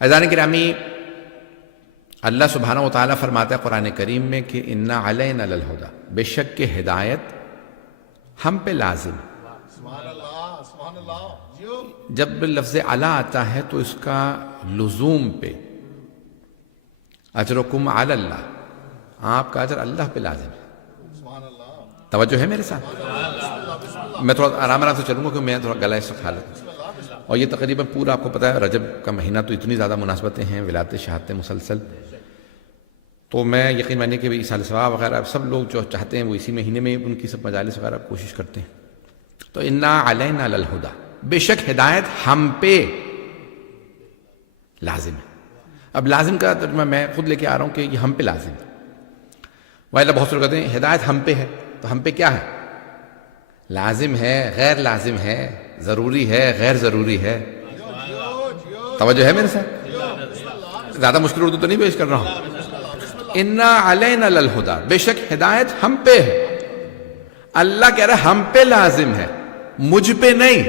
عزیزان گرامی، اللہ سبحانہ و تعالیٰ فرماتا ہے قرآن کریم میں کہ انا علینا للہدی، بے شک کہ ہدایت ہم پہ لازم ہے۔ جب لفظ علی آتا ہے تو اس کا لزوم پہ، اجرکم علی اللہ، آپ کا اجر اللہ پہ لازم ہے۔ توجہ ہے میرے ساتھ؟ میں تھوڑا آرام سے چلوں گا کیونکہ میں تھوڑا گلا اس وقت حالت، اور یہ تقریباً پورا آپ کو پتہ ہے رجب کا مہینہ تو اتنی زیادہ مناسبتیں ہیں، ولادت شہادتیں مسلسل، تو میں یقین مانیے کہ ایصال ثواب وغیرہ سب لوگ جو چاہتے ہیں وہ اسی مہینے میں ان کی سب مجالس وغیرہ کوشش کرتے ہیں۔ تو انا علینا للہدی، بے شک ہدایت ہم پہ لازم ہے۔ اب لازم کا ترجمہ میں خود لے کے آ رہا ہوں کہ یہ ہم پہ لازم ہے۔ وائلہ بہت سے لوگ کہتے ہیں ہدایت ہم پہ ہے، تو ہم پہ کیا ہے؟ لازم ہے، غیر لازم ہے، ضروری ہے، غیر ضروری ہے۔ توجہ ہے میرے ساتھ؟ زیادہ مشکل اردو تو نہیں پیش کر رہا ہوں۔ انا علینا للہدی، بے شک ہدایت ہم پہ ہے۔ اللہ کہہ رہا ہے ہم پہ لازم ہے، مجھ پہ نہیں۔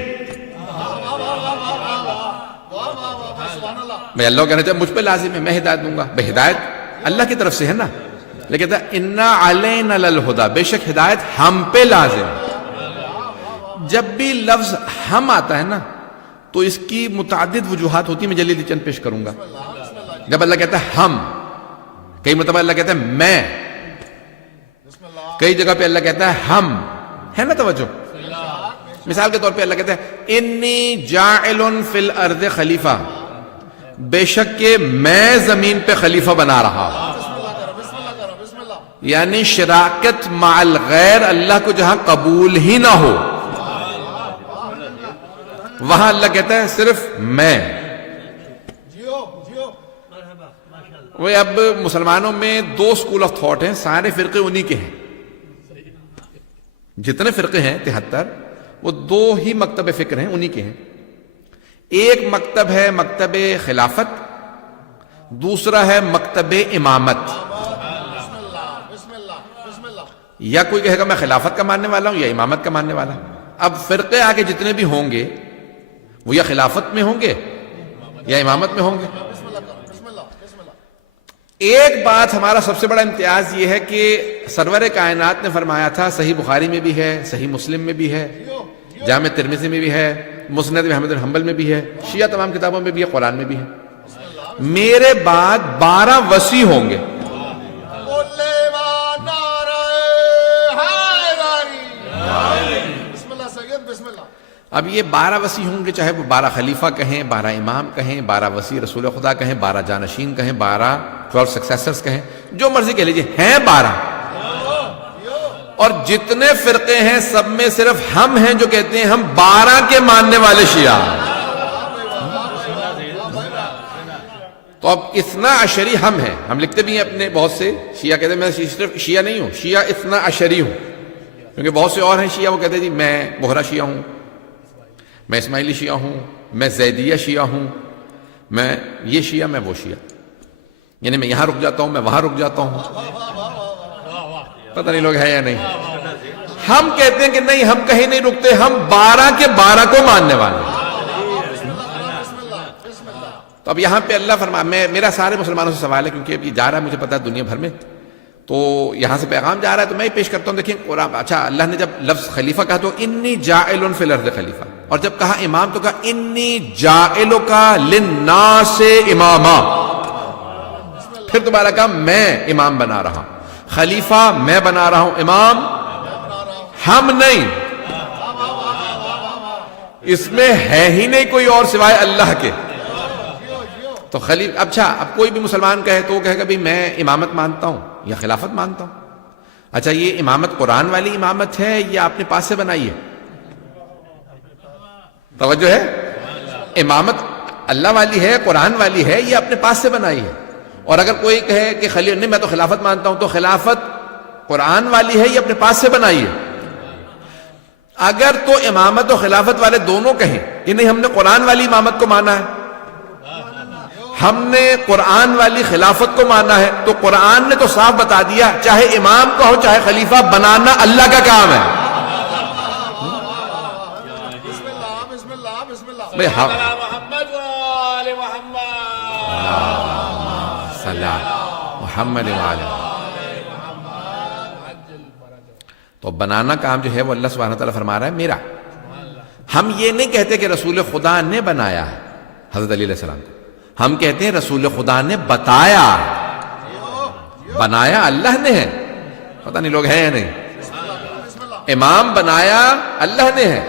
میں اللہ کہنا چاہتا مجھ پہ لازم ہے، میں ہدایت دوں گا، بے ہدایت اللہ کی طرف سے ہے نا، لیکن کہتا ہے انا علینا للہدی، بے شک ہدایت ہم پہ لازم ہے۔ جب بھی لفظ ہم آتا ہے نا تو اس کی متعدد وجوہات ہوتی ہیں، میں جلدی چند پیش کروں گا۔ جب اللہ کہتا ہے ہم، کئی مرتبہ اللہ کہتا ہے میں، کئی جگہ پہ اللہ کہتا ہے ہم، ہے نا توجہ؟ مثال کے طور پہ اللہ کہتا ہے انی جاعل فی الارض خلیفہ، بے شک کہ میں زمین پہ خلیفہ بنا رہا ہوں۔ یعنی شراکت مع الغیر اللہ کو جہاں قبول ہی نہ ہو وہاں اللہ کہتا ہے صرف میں۔ وہ اب مسلمانوں میں دو سکول آف تھاٹ ہیں، سارے فرقے انہی کے ہیں، جتنے فرقے ہیں 73 وہ دو ہی مکتب فکر ہیں، انہی کے ہیں۔ ایک مکتب ہے مکتب خلافت، دوسرا ہے مکتب امامت۔ یا کوئی کہے گا میں خلافت کا ماننے والا ہوں یا امامت کا ماننے والا ہوں۔ اب فرقے آگے جتنے بھی ہوں گے وہ یا خلافت میں ہوں گے یا امامت میں ہوں گے۔ ایک بات ہمارا سب سے بڑا امتیاز یہ ہے کہ سرور کائنات نے فرمایا تھا، صحیح بخاری میں بھی ہے، صحیح مسلم میں بھی ہے، جامع ترمذی میں بھی ہے، مسند احمد بن حنبل میں بھی ہے، شیعہ تمام کتابوں میں بھی ہے، قرآن میں بھی ہے، میرے بعد 12 وصی ہوں گے۔ اب یہ 12 وصی ہوں گے، چاہے وہ 12 خلیفہ کہیں، 12 امام کہیں، 12 وصی رسول خدا کہیں، 12 جانشین کہیں، 12 سکسیسرز کہیں، جو مرضی کہہ لیجئے، ہیں 12۔ اور جتنے فرقے ہیں سب میں صرف ہم ہیں جو کہتے ہیں ہم 12 کے ماننے والے شیعہ۔ تو اب اثنا عشری ہم ہیں، ہم لکھتے بھی ہیں اپنے بہت سے شیعہ کہتے ہیں میں صرف شیعہ نہیں ہوں، شیعہ اثنا عشری ہوں، کیونکہ بہت سے اور ہیں شیعہ وہ کہتے ہیں جی میں بہرہ شیعہ ہوں، میں اسماعیلی شیعہ ہوں، میں زیدیہ شیعہ ہوں، میں یہ شیعہ میں وہ شیعہ، یعنی میں یہاں رک جاتا ہوں میں وہاں رک جاتا ہوں۔ پتہ نہیں لوگ ہے یا نہیں۔ ہم کہتے ہیں کہ نہیں ہم کہیں نہیں رکتے، ہم 12 کے 12 کو ماننے والے ہیں۔ تو اب یہاں پہ اللہ فرما، میرا سارے مسلمانوں سے سوال ہے کیونکہ اب یہ جا رہا ہے مجھے پتا ہے دنیا بھر میں، تو یہاں سے پیغام جا رہا ہے تو میں ہی پیش کرتا ہوں۔ دیکھیں قرآن، اچھا اللہ نے جب لفظ خلیفہ کہا تو انی جاعل فی الارض خلیفہ، اور جب کہا امام تو کہا انی جاعلک للناس اماما، پھر دوبارہ کہا میں امام بنا رہا ہوں، خلیفہ میں بنا رہا ہوں، امام ہم نہیں۔ اس میں ہے ہی نہیں کوئی اور سوائے اللہ کے۔ تو خلیفہ، اچھا اب کوئی بھی مسلمان کہے تو وہ کہے گا بھی میں امامت مانتا ہوں یا خلافت مانتا ہوں۔ اچھا یہ امامت قرآن والی امامت ہے یا آپ نے پاس سے بنائی ہے؟ توجہ ہے؟ امامت اللہ والی ہے، قرآن والی ہے، یہ اپنے پاس سے بنائی ہے۔ اور اگر کوئی کہے کہ نہیں میں تو خلافت مانتا ہوں، تو خلافت قرآن والی ہے یہ اپنے پاس سے بنائی ہے۔ اگر تو امامت و خلافت والے دونوں کہیں کہ نہیں ہم نے قرآن والی امامت کو مانا ہے، ہم نے قرآن والی خلافت کو مانا ہے، تو قرآن نے تو صاف بتا دیا چاہے امام کا ہو چاہے خلیفہ، بنانا اللہ کا کام ہے۔ صلی علی محمد وعلی. تو بنانا کام جو ہے وہ اللہ سبحانہ تعالیٰ فرما رہا ہے میرا. ہم یہ نہیں کہتے کہ رسول خدا نے بنایا ہے حضرت علی علیہ السلام کو, ہم کہتے ہیں رسول خدا نے بتایا. بنایا اللہ نے ہے, پتہ نہیں لوگ ہیں یا نہیں. امام بنایا اللہ نے ہے,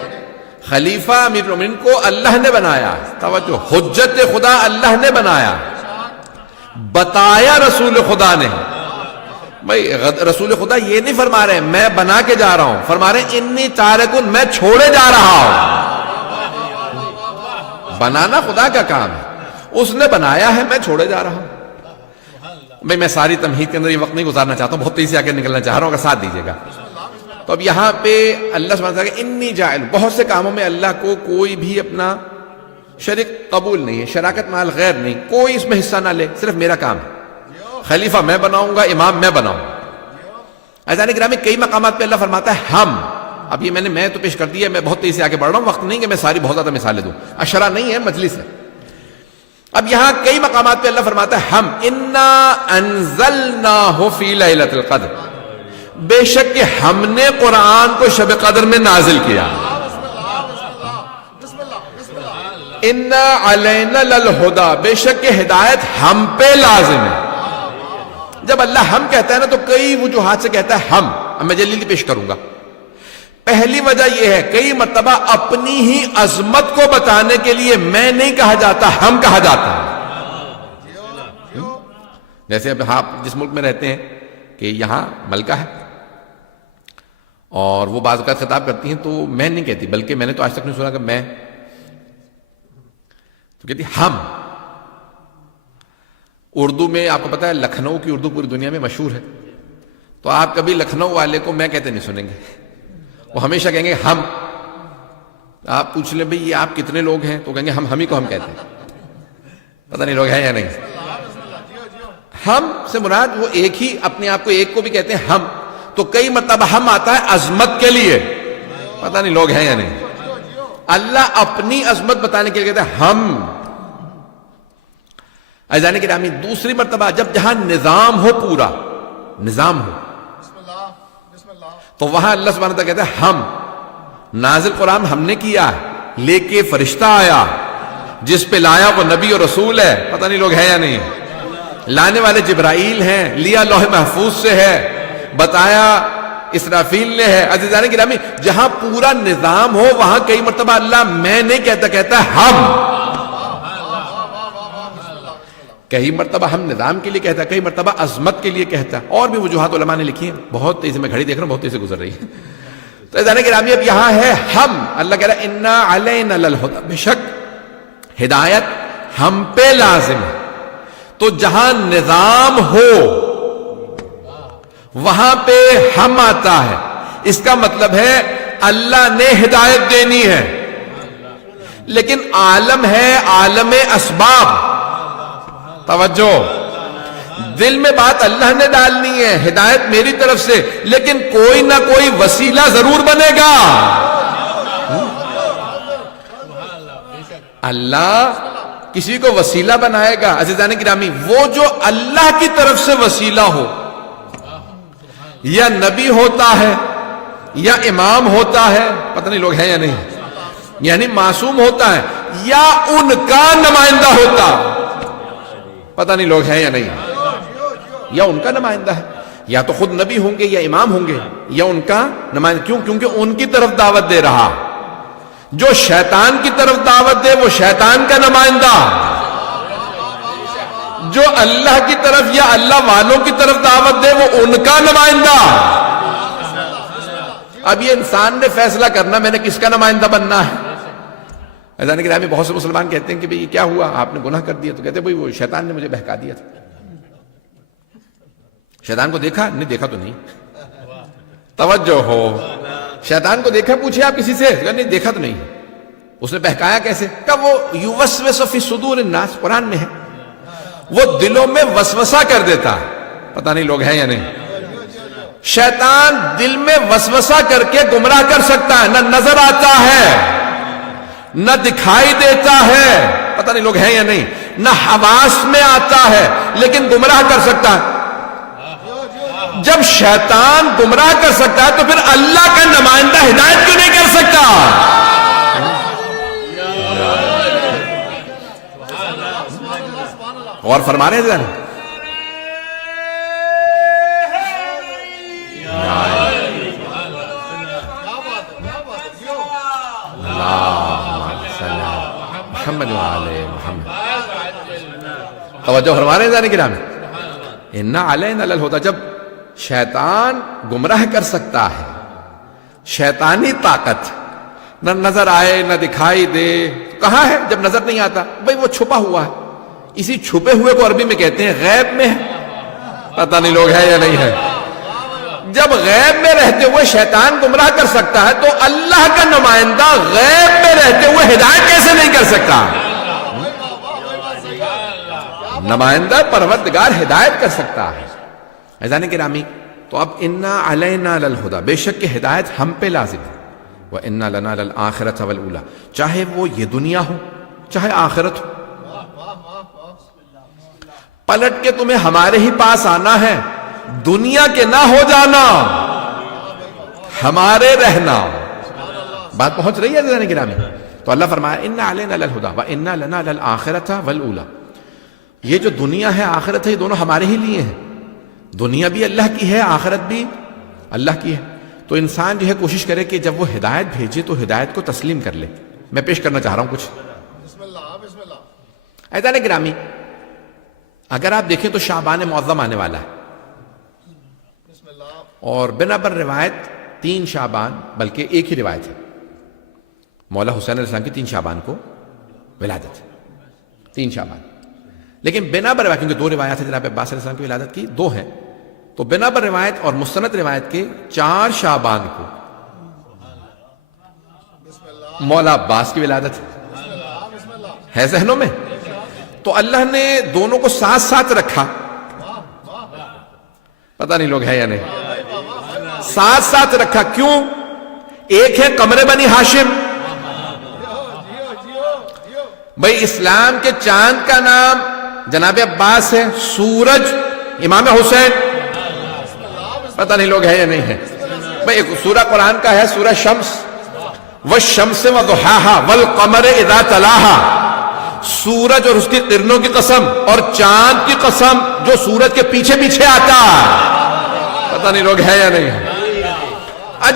خلیفہ امیر المومنین کو اللہ نے بنایا. توجہ, حجت خدا اللہ نے بنایا, بتایا رسول خدا نے. بھائی رسول خدا یہ نہیں فرما رہے میں بنا کے جا رہا ہوں, فرما رہے ہیں انی تارکن, میں چھوڑے جا رہا ہوں. بنانا خدا کا کام ہے, اس نے بنایا ہے, میں چھوڑے جا رہا ہوں. بھائی میں ساری تمہید کے اندر یہ وقت نہیں گزارنا چاہتا ہوں, بہت تیزی سے آگے نکلنا چاہ رہا ہوں, اگر ساتھ دیجیے گا. تو اب یہاں پہ اللہ سبحانہ وتعالیٰ انی جاعل, بہت سے کاموں میں اللہ کو کوئی بھی اپنا شریک قبول نہیں ہے, شراکت مال غیر نہیں, کوئی اس میں حصہ نہ لے, صرف میرا کام ہے. خلیفہ میں بناؤں گا, امام میں بناؤں گا. عزیزان گرامی کئی مقامات پہ اللہ فرماتا ہے ہم. اب یہ میں تو پیش کر دیا, میں بہت تیزی سے آگے بڑھ رہا ہوں, وقت نہیں کہ میں ساری بہت زیادہ مثالیں دوں, اشرا نہیں ہے, مجلس ہے. اب یہاں کئی مقامات پہ اللہ فرماتا ہے ہم. انا انزلناہ فی لیلۃ القدر, بے شک کہ ہم نے قرآن کو شب قدر میں نازل کیا. انا علینا للہدی, بے شک کہ ہدایت ہم پہ لازم ہے. جب اللہ ہم کہتا ہے نا تو کئی وجوہات سے کہتا ہے ہم. اب میں جلدی پیش کروں گا. پہلی وجہ یہ ہے کئی مرتبہ اپنی ہی عظمت کو بتانے کے لیے میں نہیں کہا جاتا, ہم کہا جاتا ہے. جیسے اب آپ جس ملک میں رہتے ہیں کہ یہاں ملکہ ہے اور وہ بعض اوقات خطاب کرتی ہیں تو میں نہیں کہتی, بلکہ میں نے تو آج تک نہیں سنا کہ میں, تو کہتی ہم. اردو میں آپ کو پتا ہے لکھنؤ کی اردو پوری دنیا میں مشہور ہے, تو آپ کبھی لکھنؤ والے کو میں کہتے نہیں سنیں گے, وہ ہمیشہ کہیں گے ہم. آپ پوچھ لیں بھئی یہ آپ کتنے لوگ ہیں, تو کہیں گے ہم ہی کو ہم کہتے ہیں. پتہ نہیں لوگ ہیں یا نہیں. ہم سے مراد وہ ایک ہی, اپنے آپ کو ایک کو بھی کہتے ہیں ہم. تو کئی مرتبہ ہم آتا ہے عظمت کے لیے, پتہ نہیں لوگ ہیں یا نہیں. اللہ اپنی عظمت بتانے کے لیے کہتا ہے ہم. عزیزان گرامی دوسری مرتبہ جب جہاں نظام ہو, پورا نظام ہو, تو وہاں اللہ سبحانہ وتعالیٰ کہتا ہے ہم. نازل قرآن ہم نے کیا, لے کے فرشتہ آیا, جس پہ لایا وہ نبی اور رسول ہے, پتہ نہیں لوگ ہیں یا نہیں. لانے والے جبرائیل ہیں, لیا لوح محفوظ سے ہے, بتایا اسرافیل نے ہے. عزیزان گرامی جہاں پورا نظام ہو وہاں کئی مرتبہ اللہ میں نہیں کہتا, کہتا ہے ہم. کئی مرتبہ ہم نظام کے لیے کہتا ہے, کئی مرتبہ عظمت کے لیے کہتا ہے. اور بھی وجوہات علماء نے لکھی ہیں, بہت تیزی میں گھڑی دیکھ رہا ہوں, بہت تیزی سے گزر رہی ہے. تو عزیزان گرامی اب یہاں ہے ہم. اللہ کہہ رہا ہے انا علینا للہدی, بے شک ہدایت ہم پہ لازم ہے. تو جہاں نظام ہو وہاں پہ ہم آتا ہے. اس کا مطلب ہے اللہ نے ہدایت دینی ہے, لیکن عالم ہے عالم اسباب. توجہ, دل میں بات اللہ نے ڈالنی ہے, ہدایت میری طرف سے, لیکن کوئی نہ کوئی وسیلہ ضرور بنے گا. اللہ کسی کو وسیلہ بنائے گا. عزیزان گرامی وہ جو اللہ کی طرف سے وسیلہ ہو, یا نبی ہوتا ہے یا امام ہوتا ہے, پتہ نہیں لوگ ہیں یا نہیں, یعنی معصوم ہوتا ہے, یا ان کا نمائندہ ہوتا, پتہ نہیں لوگ ہیں یا نہیں, یا ان کا نمائندہ ہے, یا تو خود نبی ہوں گے یا امام ہوں گے, یا ان کا نمائندہ. کیوں؟ کیونکہ ان کی طرف دعوت دے رہا. جو شیطان کی طرف دعوت دے وہ شیطان کا نمائندہ, جو اللہ کی طرف یا اللہ والوں کی طرف دعوت دے وہ ان کا نمائندہ. اب یہ انسان نے فیصلہ کرنا میں نے کس کا نمائندہ بننا ہے. عزیزان گرامی بہت سے مسلمان کہتے ہیں کہ بھئی کیا ہوا, آپ نے گناہ کر دیا, تو کہتے ہیں بھئی وہ شیطان نے مجھے بہکا دیا تھا. شیطان کو دیکھا نہیں, دیکھا تو نہیں. توجہ ہو, شیطان کو دیکھا, پوچھے آپ کسی سے, نہیں دیکھا تو نہیں. اس نے بہکایا کیسے؟ کہ وہ یوسوس فی صدور الناس, قرآن میں ہے, وہ دلوں میں وسوسہ کر دیتا ہے. پتہ نہیں لوگ ہیں یا نہیں. شیطان دل میں وسوسہ کر کے گمراہ کر سکتا ہے, نہ نظر آتا ہے نہ دکھائی دیتا ہے, پتہ نہیں لوگ ہیں یا نہیں, نہ حواس میں آتا ہے لیکن گمراہ کر سکتا ہے. جب شیطان گمراہ کر سکتا ہے تو پھر اللہ کا نمائندہ ہدایت کیوں نہیں کر سکتا؟ اور فرما رہے ہیں ذرا محمد وعلى محمد. توجہ فرما رہے ہیں ذرا کرام. انا علینا للہدی، جب شیطان گمراہ کر سکتا ہے، شیطانی طاقت نہ نظر آئے نہ دکھائی دے، کہاں ہے؟ جب نظر نہیں آتا بھئی وہ چھپا ہوا ہے. اسی چھپے ہوئے کو عربی میں کہتے ہیں غیب میں ہے. پتہ نہیں لوگ ہے یا نہیں ہے. جب غیب میں رہتے ہوئے شیطان گمراہ کر سکتا ہے تو اللہ کا نمائندہ غیب میں رہتے ہوئے ہدایت کیسے نہیں کر سکتا؟ نمائندہ پروردگار ہدایت کر سکتا ہے. عزیزان گرامی، تو اب انا علینا للہدی، بے شک کہ ہدایت ہم پہ لازم ہے. وَإِنَّا لَنَا لَلْآخِرَةَ وَالْأُولَى، چاہے وہ یہ دنیا ہو چاہے آخرت ہو. پلٹ کے تمہیں ہمارے ہی پاس آنا ہے، دنیا کے نہ ہو جانا، ہمارے رہنا. بات پہنچ رہی ہے عزیزان گرامی؟ تو اللہ فرمایا اِنَّا عَلَيْنَا لَلْهُدَى وَإِنَّا لَنَا لَلْآخِرَةَ وَالْأُولَى. یہ جو دنیا ہے آخرت ہے، یہ دونوں ہمارے ہی لیے ہیں. دنیا بھی اللہ کی ہے، آخرت بھی اللہ کی ہے. تو انسان جو ہے کوشش کرے کہ جب وہ ہدایت بھیجے تو ہدایت کو تسلیم کر لے. میں پیش کرنا چاہ رہا ہوں کچھ. عزیزان گرامی، اگر آپ دیکھیں تو شعبان معظم آنے والا ہے، اور بنا بر روایت 3 شعبان، بلکہ ایک ہی روایت ہے، مولا حسین علیہ السلام کی 3 شعبان کو ولادت ہے. 3 شعبان، لیکن بنا بر روایت، کیونکہ 2 روایات ہیں جناب عباس علیہ السلام کی ولادت کی، 2 ہیں، تو بنا بر روایت اور مستند روایت کے 4 شعبان کو مولا عباس کی ولادت ہے ذہنوں میں. تو اللہ نے دونوں کو ساتھ ساتھ رکھا. پتہ نہیں لوگ ہے یا نہیں. ساتھ ساتھ رکھا کیوں؟ ایک ہے قمر بنی ہاشم. بھئی اسلام کے چاند کا نام جناب عباس ہے، سورج امام حسین. پتہ نہیں لوگ ہے یا نہیں ہے. بھئی ایک سورہ قرآن کا ہے سورہ شمس، والشمس وضحاها والقمر اذا تلاها، سورج اور اس کی کرنوں کی قسم اور چاند کی قسم جو سورج کے پیچھے پیچھے آتا. پتہ نہیں لوگ ہے یا نہیں ہے.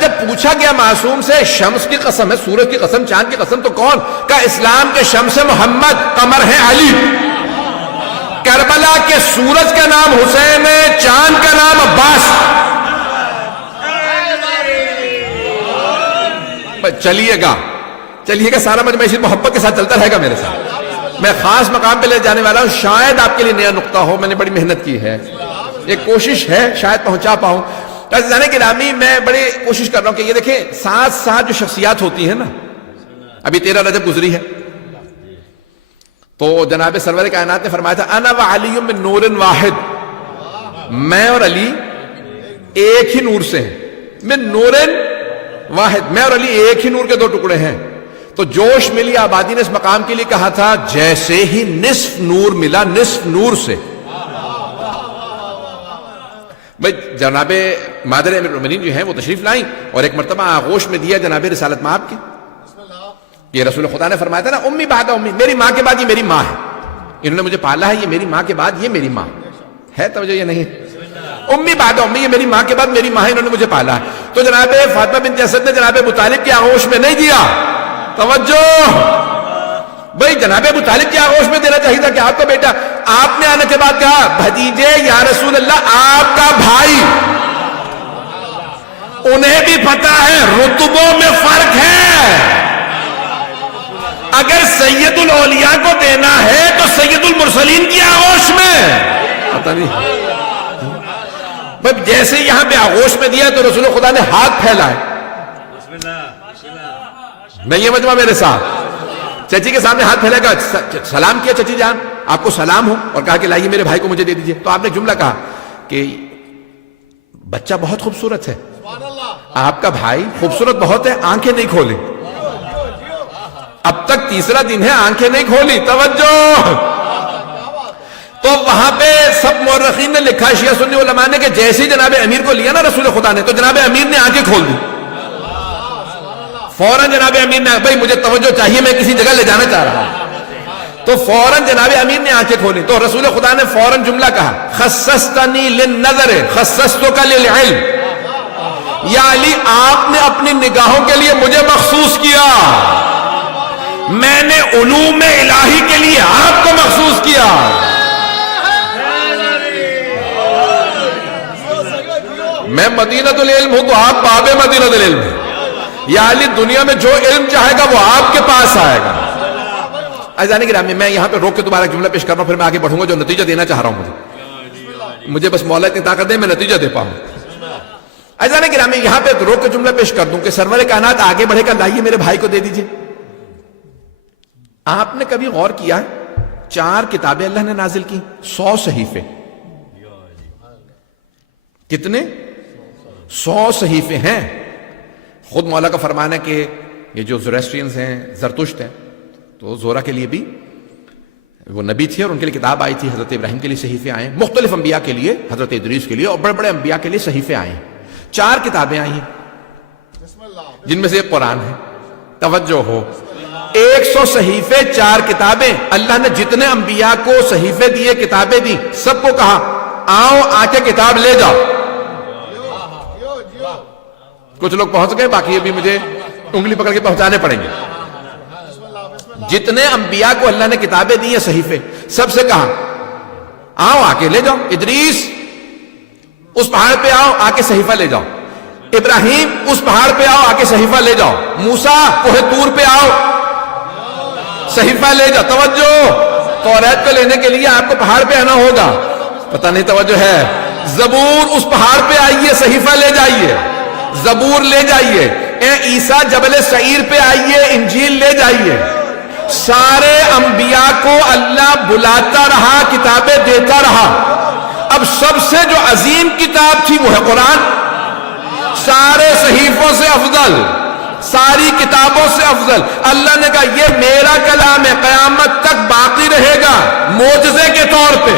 جب پوچھا گیا معصوم سے شمس کی قسم ہے، سورج کی قسم، چاند کی قسم، تو کون؟ کہ اسلام کے شمس محمد، قمر ہے علی. کربلا کے سورج کا نام حسین ہے، چاند کا نام عباس. چلیے گا سارا مجمع اسی محبت کے ساتھ چلتا رہے گا میرے ساتھ. میں خاص مقام پہ لے جانے والا ہوں، شاید آپ کے لیے نیا نقطہ ہو. میں نے بڑی محنت کی ہے، ایک کوشش ہے شاید پہنچا پاؤں. عزیزان گرامی، میں بڑی کوشش کر رہا ہوں کہ یہ دیکھیں ساتھ ساتھ جو شخصیات ہوتی ہیں نا، ابھی 13 رجب گزری ہے، تو جناب سرور کائنات نے فرمایا تھا انا وعلی من نور واحد، میں اور علی ایک ہی نور سے ہیں. من نور واحد، میں اور علی ایک ہی نور کے 2 ٹکڑے ہیں. تو جوش ملی آبادی نے اس مقام کے لیے کہا تھا جیسے ہی نصف نور ملا نصف نور سے. بھئی جناب مادر امیر المومنین جو ہیں وہ تشریف لائیں اور ایک مرتبہ آغوش میں دیا جناب رسالت مآب کی. یہ رسول خدا نے فرمایا تھا نا، امی بعد امی، میری ماں کے بعد یہ میری ماں ہے. انہوں نے مجھے پالا ہے، یہ میری ماں کے بعد یہ میری ماں ہے. توجہ یہ نہیں، امی بعد امی، یہ میری ماں کے بعد میری ماں ہے، انہوں نے مجھے پالا ہے. تو جناب فاطمہ بنت اسد نے جناب ابو طالب کے آغوش میں نہیں دیا. توجہ، بھئی جناب ابو طالب کی آغوش میں دینا چاہیے تھا کہ آپ کا بیٹا. آپ نے آنے کے بعد کہا بھتیجے یا رسول اللہ آپ کا بھائی. انہیں بھی پتا ہے رتبوں میں فرق ہے. اگر سید الاولیاء کو دینا ہے تو سید المرسلین کی آغوش میں. پتہ نہیں جیسے یہاں پہ آغوش میں دیا تو رسول خدا نے ہاتھ پھیلائے. نہیں یہ مجمع میرے ساتھ، چچی کے سامنے ہاتھ پھیلے گا، سلام کیا چچی جان آپ کو سلام ہو، اور کہا کہ لائیے میرے بھائی کو مجھے دے دیجئے. تو آپ نے جملہ کہا کہ بچہ بہت خوبصورت ہے، آپ کا بھائی خوبصورت بہت ہے، آنکھیں نہیں کھولیں. اب تک 3را دن ہے، آنکھیں نہیں کھولی. توجہ، وہاں پہ سب مورخین نے لکھا شیعہ سنی علماء نے کہ جیسے ہی جناب امیر کو لیا نا رسول خدا نے، تو جناب امیر نے آنکھیں کھول دی فوراً. جناب امیر نے بھائی مجھے توجہ چاہیے، میں کسی جگہ لے جانا چاہ رہا ہوں. تو فوراً جناب امیر نے آنکھیں کھولی تو رسول خدا نے فوراً جملہ کہا خصصتنی للنظر خصصتک للعلم. یا علی آپ نے اپنی نگاہوں کے لیے مجھے مخصوص کیا، میں نے علوم الہی کے لیے آپ کو مخصوص کیا. میں مدینۃ العلم ہوں تو آپ باب مدینۃ العلم ہیں. یا علی دنیا میں جو علم چاہے گا وہ آپ کے پاس آئے گا. عزیزان گرامی میں یہاں پہ روک کے دوبارہ جملہ پیش کر رہا ہوں، پھر میں آگے بڑھوں گا جو نتیجہ دینا چاہ رہا ہوں. مجھے بس مولا اتنی طاقت دے میں نتیجہ دے پاؤں. عزیزان گرامی یہاں پہ روک کے جملہ پیش کر دوں کہ سرور کائنات آگے بڑھے کر لائیے میرے بھائی کو دے دیجئے. آپ نے کبھی غور کیا ہے 4 کتابیں اللہ نے نازل کی، 100 صحیفے. کتنے؟ 100 صحیفے ہیں. خود مولا کا فرمان ہے کہ یہ جو زوریسٹرینز ہیں، زرتشت ہیں، تو زورا کے لیے بھی وہ نبی تھے اور ان کے لیے کتاب آئی تھی. حضرت ابراہیم کے لیے صحیفے آئے ہیں، مختلف انبیاء کے لیے، حضرت ادریس کے لیے اور بڑے بڑے انبیاء کے لیے صحیفے آئے ہیں. 4 کتابیں آئی ہیں جن میں سے ایک قرآن ہے. توجہ ہو، 100 صحیفے 4 کتابیں. اللہ نے جتنے انبیاء کو صحیفے دیے، کتابیں دی، سب کو کہا آؤ آ کے کتاب لے جاؤ. کچھ لوگ پہنچ گئے، باقی ابھی مجھے انگلی پکڑ کے پہنچانے پڑیں گے. جتنے انبیاء کو اللہ نے کتابیں دی ہیں صحیفے، سب سے کہا آؤ آ کے لے جاؤ. ادریس اس پہاڑ پہ آؤ آ کے صحیفہ لے جاؤ. ابراہیم اس پہاڑ پہ آؤ آ کے صحیفہ لے جاؤ. موسیٰ کوہ طور پہ آؤ صحیفہ لے جاؤ. توجہ، توریت کو لینے کے لیے آپ کو پہاڑ پہ آنا ہوگا، پتہ نہیں توجہ ہے. زبور اس پہاڑ پہ آئیے صحیفہ لے جائیے، زبور لے جائیے. اے عیسیٰ جبل سعیر پہ آئیے، انجیل لے جائیے. سارے انبیاء کو اللہ بلاتا رہا، کتابیں دیتا رہا. اب سب سے جو عظیم کتاب تھی وہ ہے قرآن. سارے صحیفوں سے افضل، ساری کتابوں سے افضل. اللہ نے کہا یہ میرا کلام ہے، قیامت تک باقی رہے گا معجزے کے طور پہ.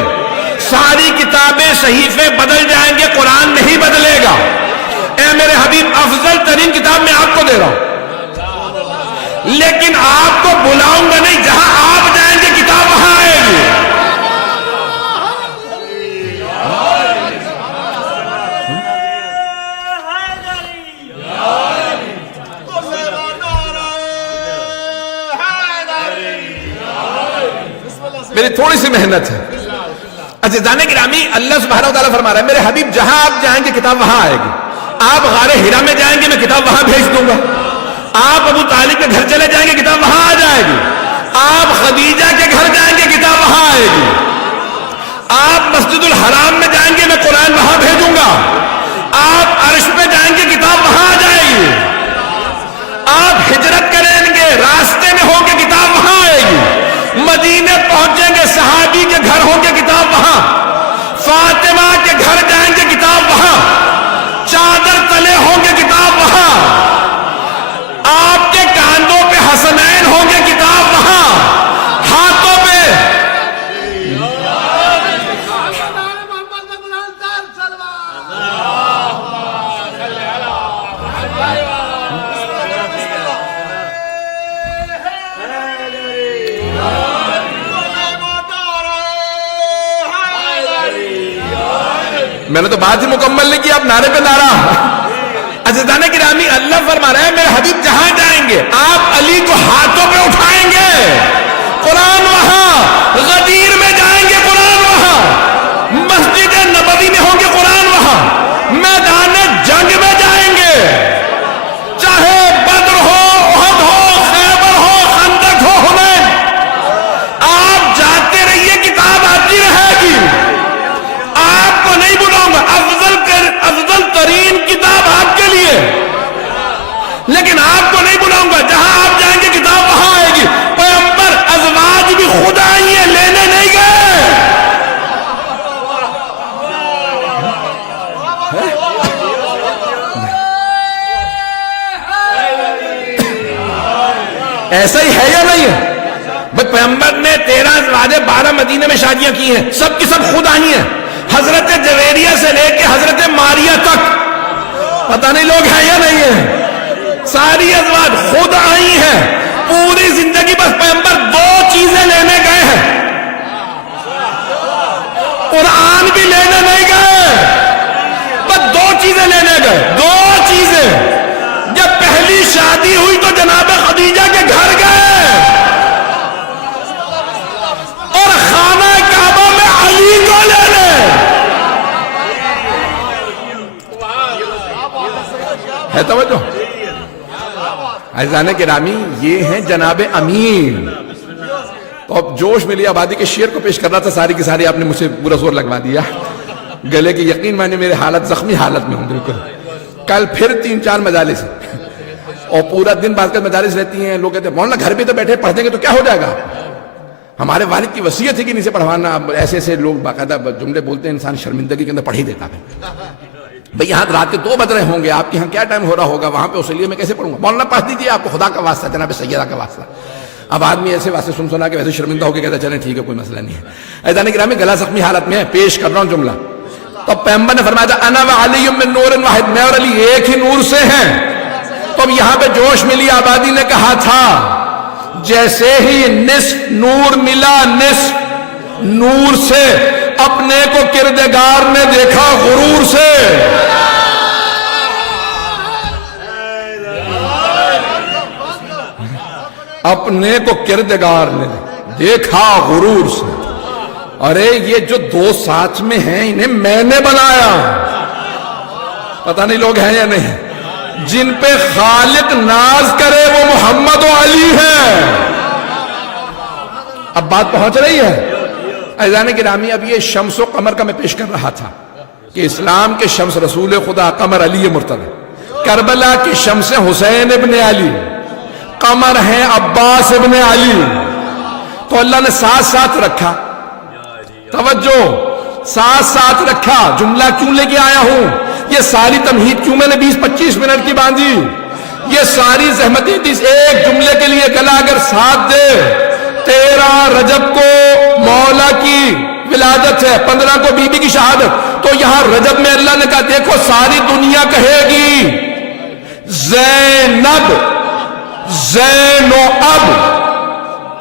ساری کتابیں صحیفے بدل جائیں گے، قرآن نہیں بدلے گا. اے میرے حبیب افضل ترین کتاب میں آپ کو دے رہا ہوں، لیکن آپ کو بلاؤں گا نہیں، جہاں آپ جائیں گے کتاب وہاں آئے گی. میری تھوڑی سی محنت ہے. عزیزان گرامی اللہ سبحانہ و تعالیٰ فرما رہا ہے میرے حبیب جہاں آپ جائیں گے کتاب وہاں آئے گی. آپ غار ہرا میں جائیں گے میں کتاب وہاں بھیج دوں گا. آپ ابو طالب کے گھر چلے جائیں گے کتاب وہاں آ جائے گی. آپ خدیجہ کے گھر جائیں گے کتاب وہاں آئے گی. آپ مسجد الحرام میں جائیں گے میں قرآن وہاں بھیجوں گا. آپ عرش پہ جائیں گے کتاب وہاں آ جائے گی. آپ ہجرت کریں گے راستے میں ہوں گے کتاب وہاں آئے گی. مدینے پہنچیں گے صحابی کے گھر ہوں گے کتاب وہاں. فاطمہ کے گھر جائیں گے کتاب وہاں. چادر تلے ہوں گے کتاب وہاں. آپ کے کاندھوں پہ حسنین ہوں گے کتاب وہاں. ہاتھوں پہ میں نے تو بات ہی مکمل نہیں کی، آپ نعرے پہ نعرہ. عزیزان گرامی اللہ فرما رہا ہے میرے حبیب جہاں جائیں گے آپ علی کو ہاتھوں پہ اٹھائیں گے، قرآن وہاں. غدیر میں جائیں گے قرآن وہاں. مسجد نبوی میں ہوں گے قرآن وہاں. میدان جنگ میں جائیں گے، چاہے بدر ہو، احد ہو، خیبر ہو، خندق ہو، حنین، آپ جاتے رہیے کتاب آتی رہے گی. آپ کو نہیں بلاؤں گا، افضل ترین کتاب آپ کے لیے، لیکن آپ کو نہیں بلاؤں گا. جہاں آپ جائیں گے کتاب وہاں آئے گی. پیغمبر ازواج بھی خود آئی ہیں، لینے نہیں گئے. ایسا ہی ہے یا نہیں ہے؟ پیغمبر نے 13 ازواج 12 مدینے میں شادیاں کی ہیں، سب کی سب خود آئی ہیں، حضرت جویریہ سے لے کے حضرت ماریہ تک، پتہ نہیں لوگ ہیں یا نہیں ہیں، ساری ازواج خود آئی ہیں، پوری زندگی بس پیغمبر 2 چیزیں لینے گئے ہیں، قرآن بھی لینے نہیں گئے، بس 2 چیزیں لینے گئے، 2 چیزیں۔ جب پہلی شادی ہوئی تو جناب خدیجہ کے گھر گئے اور خانہ کعبہ میں علی کو لینے۔ ہے توجہ؟ عزیزان گرامی، یہ ہیں جناب امیر۔ تو اب جوش ملی آبادی کے شعر کو پیش کر رہا تھا، ساری کی ساری آپ نے مجھ سے پورا زور لگوا دیا گلے کی، یقین مانے میرے حالت زخمی حالت میں ہوں بالکل۔ کل پھر 3-4 مجالس اور پورا دن بعد کا مجالس رہتی ہیں، لوگ کہتے ہیں مولانا گھر پہ تو بیٹھے پڑھ دیں گے تو کیا ہو جائے گا؟ ہمارے والد کی وصیت تھی کہ نہیں سے پڑھوانا، ایسے ایسے لوگ باقاعدہ جملے بولتے ہیں، انسان شرمندگی کے اندر پڑھ ہی دیتا ہے۔ بھئی یہاں رات کے 2 بج رہے ہوں گے، آپ کے یہاں کیا ٹائم ہو رہا ہوگا وہاں پہ، اس لیے میں کیسے پڑھوں گا؟ مولانا پڑھ دیجیے، آپ کو خدا کا واسطہ، جناب سیدہ کا واسطہ۔ اب آدمی ایسے واسطے سنا کہ ویسے شرمندہ ہو کے کہتا چلیں ٹھیک ہے کوئی مسئلہ نہیں ہے۔ عزیزان گرامی، گلا زخمی حالت میں ہے، پیش کر رہا ہوں جملہ۔ تو پیغمبر نے فرمایا تھا انا وعلی من نور واحد، میں اور علی ایک ہی نور سے ہیں۔ تو اب یہاں پہ جوش ملی آبادی نے کہا تھا جیسے ہی نصف نور ملا، نصف نور سے اپنے کو کردگار نے دیکھا غرور سے۔ اپنے کو کردگار نے دیکھا غرور سے، ارے یہ جو 2 ساتھ میں ہیں انہیں میں نے بنایا، پتہ نہیں لوگ ہیں یا نہیں، جن پہ خالق ناز کرے وہ محمد و علی ہیں۔ اب بات پہنچ رہی ہے عزیزان گرامی؟ اب یہ شمس و قمر کا میں پیش کر رہا تھا کہ اسلام کے شمس رسول خدا، قمر علی مرتضی، کربلا کی شمس حسین ابن علی، قمر ہیں عباس ابن علی۔ تو اللہ نے ساتھ ساتھ رکھا، توجہ، ساتھ ساتھ رکھا۔ جملہ کیوں لے کے آیا ہوں؟ یہ ساری تمہید کیوں میں نے 20-25 منٹ کی باندھی؟ یہ ساری زحمت حدیث ایک جملے کے لیے، گلا اگر ساتھ دے۔ 13 رجب کو مولا کی ولادت ہے، 15 کو بی بی کی شہادت، تو یہاں رجب میں اللہ نے کہا دیکھو ساری دنیا کہے گی زینب، زینو اب،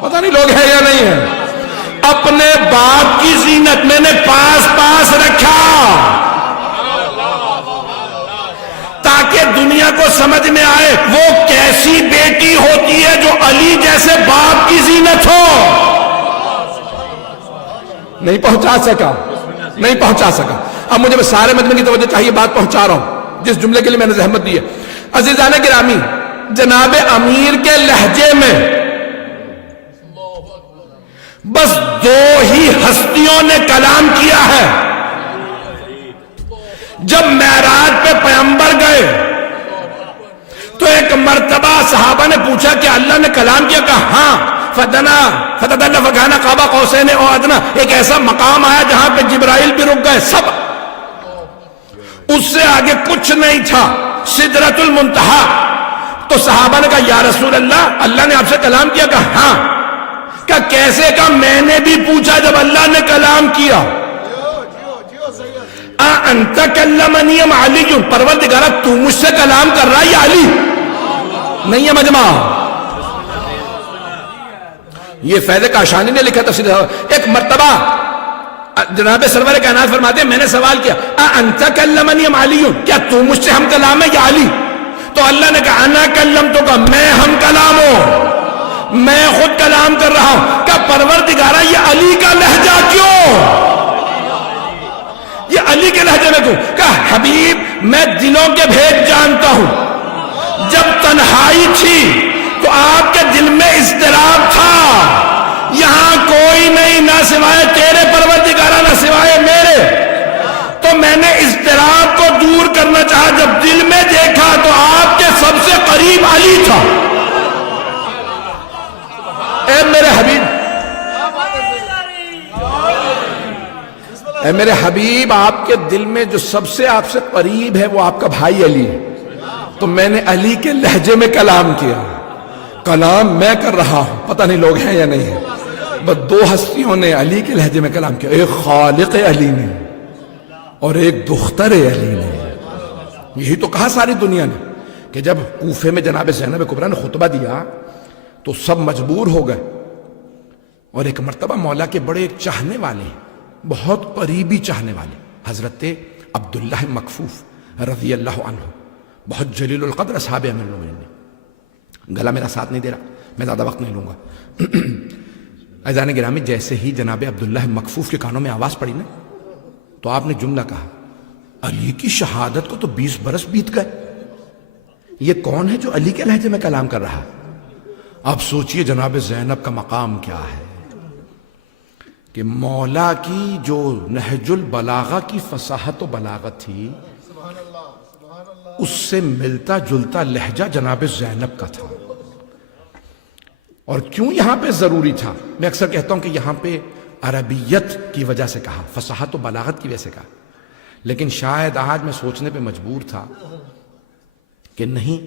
پتہ نہیں لوگ ہیں یا نہیں ہیں۔ اپنے باپ کی زینت میں نے پاس رکھا تاکہ دنیا کو سمجھ میں آئے وہ کیسی بیٹی ہوتی ہے جو علی جیسے باپ کی زینت ہو۔ نہیں پہنچا سکا۔ اب مجھے سارے مجمع کی توجہ چاہیے، بات پہنچا رہا ہوں جس جملے کے لیے میں نے زحمت دی ہے۔ عزیزان گرامی، جناب امیر کے لہجے میں بس 2 ہی ہستیوں نے کلام کیا ہے۔ جب معراج پہ پیغمبر گئے تو ایک مرتبہ صحابہ نے پوچھا کہ اللہ نے کلام کیا؟ کہا ہاں، فتدلّ فکان قاب قوسین او ادنیٰ، ایک ایسا مقام آیا جہاں پہ جبرائیل بھی رک گئے، سب، اس سے آگے کچھ نہیں تھا، سدرۃ المنتہا۔ تو صحابہ نے کہا یا رسول اللہ، اللہ نے آپ سے کلام کیا؟ کہا ہاں۔ کہا کیسے؟ کہا میں نے بھی پوچھا جب اللہ نے کلام کیا۔ انت کلمنی ام علی، پروردگارہ تو مجھ سے کلام کر رہا ہے یا علی؟ نہیں ہے مجمع، یہ فیض کاشانی نے لکھا تفسیر۔ ایک مرتبہ جناب سرور کائنات فرماتے ہیں میں نے سوال کیا انت کلمنی ام علی، کیا تو مجھ سے ہم کلام ہے یا علی؟ تو اللہ نے کہا انا کلمتک، میں ہم کلام ہوں، میں خود کلام کر رہا ہوں۔ کہا پروردگارہ یہ علی کا لہجہ کیوں؟ یہ علی کے لہجے میں کیوں؟ کہا حبیب میں دلوں کے بھید جانتا ہوں، جب تنہائی تھی تو آپ کے دل میں اضطراب تھا، یہاں کوئی نہیں نہ سوائے تیرے پروردگارہ، نہ سوائے میرے، تو میں نے اضطراب کو دور کرنا چاہا، جب دل میں دیکھا تو آپ کے سب سے قریب علی تھا۔ اے میرے حبیب، اے میرے حبیب، آپ کے دل میں جو سب سے آپ سے قریب ہے وہ آپ کا بھائی علی ہے، تو میں نے علی کے لہجے میں کلام کیا۔ کلام میں کر رہا ہوں، پتہ نہیں لوگ ہیں یا نہیں ہیں، بس دو ہستیوں نے علی کے لہجے میں کلام کیا، ایک خالق علی نے اور ایک دختر علی نے۔ یہی تو کہا ساری دنیا نے کہ جب کوفے میں جناب زینب کبریٰ نے خطبہ دیا تو سب مجبور ہو گئے، اور ایک مرتبہ مولا کے بڑے ایک چاہنے والے، بہت قریبی چاہنے والے، حضرت عبداللہ مکفوف رضی اللہ عنہ، بہت جلیل القدر اصحاب امیر المومنین۔ گلا میرا ساتھ نہیں دے رہا، میں زیادہ وقت نہیں لوں گا۔ عزیزان گرامی، جیسے ہی جناب عبداللہ مکفوف کے کانوں میں آواز پڑی نا تو آپ نے جملہ کہا، علی کی شہادت کو تو 20 برس بیت گئے، یہ کون ہے جو علی کے لہجے میں کلام کر رہا؟ اب سوچئے جناب زینب کا مقام کیا ہے کہ مولا کی جو نہج البلاغہ کی فصاحت و بلاغت تھی اس سے ملتا جلتا لہجہ جناب زینب کا تھا۔ اور کیوں یہاں پہ ضروری تھا؟ میں اکثر کہتا ہوں کہ یہاں پہ عربیت کی وجہ سے کہا، فصاحت و بلاغت کی وجہ سے کہا، لیکن شاید آج میں سوچنے پہ مجبور تھا کہ نہیں،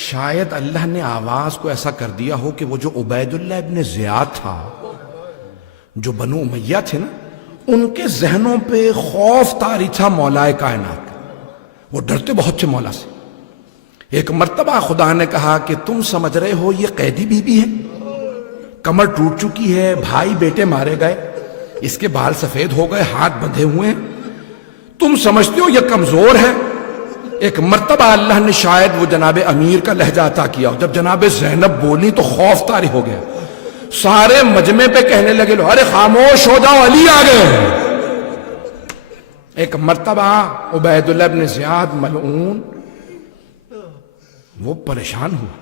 شاید اللہ نے آواز کو ایسا کر دیا ہو کہ وہ جو عبید اللہ ابن زیاد تھا، جو بنو امیہ تھے نا، ان کے ذہنوں پہ خوف طاری تھا مولا کائنات کا، وہ ڈرتے بہت تھے مولا سے۔ ایک مرتبہ خدا نے کہا کہ تم سمجھ رہے ہو یہ قیدی بی بی ہے، کمر ٹوٹ چکی ہے، بھائی بیٹے مارے گئے، اس کے بال سفید ہو گئے، ہاتھ بندھے ہوئے ہیں، تم سمجھتے ہو یہ کمزور ہے؟ ایک مرتبہ اللہ نے شاید وہ جناب امیر کا لہجہ عطا کیا، جب جناب زینب بولی تو خوف طاری ہو گیا، سارے مجمع پہ کہنے لگے لو، ارے خاموش ہو جاؤ، علی آ گئے۔ ایک مرتبہ عبید اللہ ابن زیاد ملعون وہ پریشان ہوا،